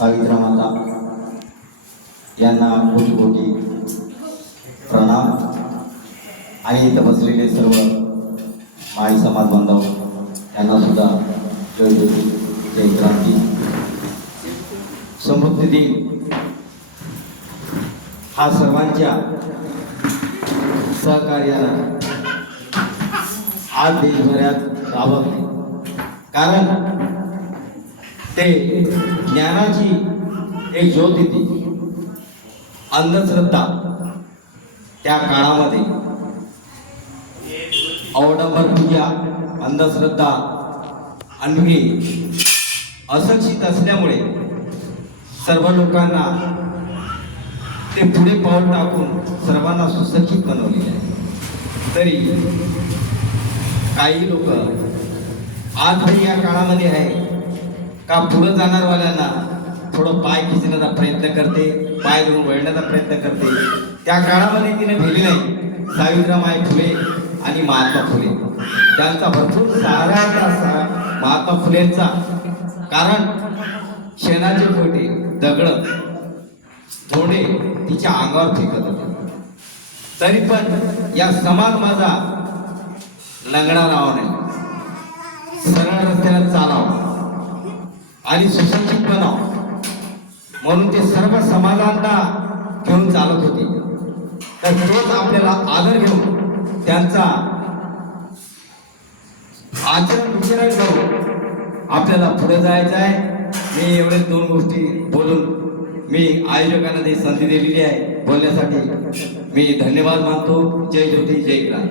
सावित्रा माता यांना कोटी कोटी प्रणाम आणि इथं बसलेले सर्व माळी समाज बांधव यांना सुद्धा जय ज्योती जय क्रांती समृद्धी दिन हा सर्वांच्या सहकार्यानं आज देशभरात राबवत आहे। कारण ते ज्ञानाची एक ज्योत होती। अंधश्रद्धा त्या काळामध्ये अवडंबर पूजा, अंधश्रद्धा आणि अशिक्षित असल्यामुळे सर्व लोकांना ते पुढे पाऊल टाकून सर्वांना सुशिक्षित बनवलेले आहे। तरी काही लोक आजही या काळामध्ये आहे का पुढे जाणारवाल्यांना थोडं पाय खिचण्याचा प्रयत्न करते, पाय धरून वळण्याचा प्रयत्न करते। त्या काळामध्ये तिने भेटली नाही सावित्रीबाई फुले आणि महात्मा फुले, त्यांचा भरपूर सहारा महात्मा फुलेंचा। कारण शेणाचे पोटे दगड थोडे तिच्या अंगावर फेकत होते, तरी पण या समाज माझा लंगडा राहावा नाही, सरळ रस्त्याला चालावं आणि सुशिक्षित बनाव म्हणून ते सर्व समाजांना घेऊन चालत होते। तर तोच आपल्याला आदर घेऊन त्यांचा आचरण विचारण करून आपल्याला पुढे जायचं आहे। मी एवढे दोन गोष्टी बोलून मी आयोजकांना ती संधी दिलेली आहे बोलण्यासाठी मी धन्यवाद मानतो। जय ज्योती जय क्रांती।